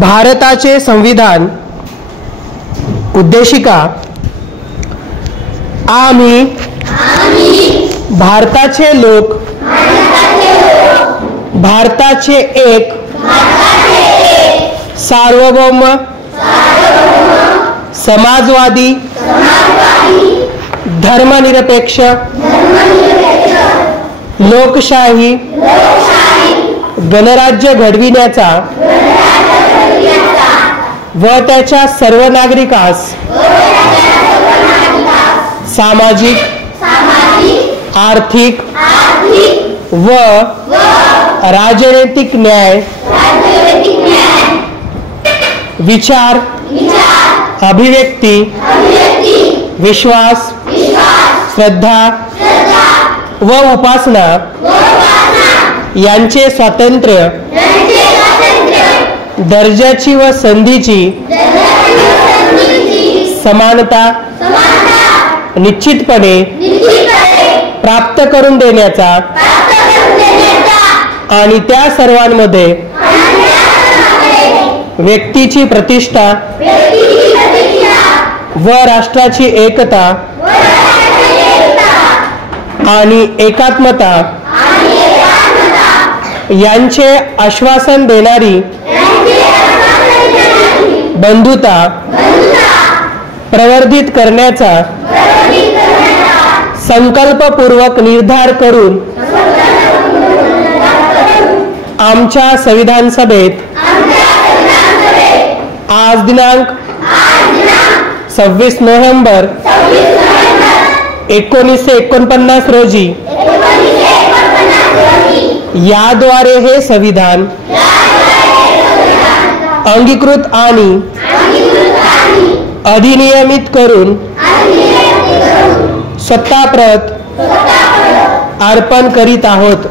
भारताचे संविधान उद्देशिका आम्ही भारताचे लोक भारताचे एक सार्वभौम समाजवादी धर्मनिरपेक्ष लोकशाही गणराज्य घडविण्याचा व त्याच्या सर्व नागरिकास सामाजिक आर्थिक व राजनैतिक न्याय विचार अभिव्यक्ती विश्वास श्रद्धा व उपासना यांचे स्वातंत्र्य दर्जाची व संधीची समानता निश्चितपणे प्राप्त करून देण्याचा आणि त्या सर्वांमध्ये व्यक्तीची प्रतिष्ठा व राष्ट्राची एकता आणि एकात्मता यांचे आश्वासन देणारी बंधुता प्रवर्धित करण्याचा संकल्पपूर्वक निर्धार करून आमच्या संविधान सभेत आज दिनांक 26 नोव्हेंबर 1949 रोजी याद्वारे हे संविधान अंगीकृत आणि अधिनियमित करून स्वतःप्रत अर्पण करीत आहोत।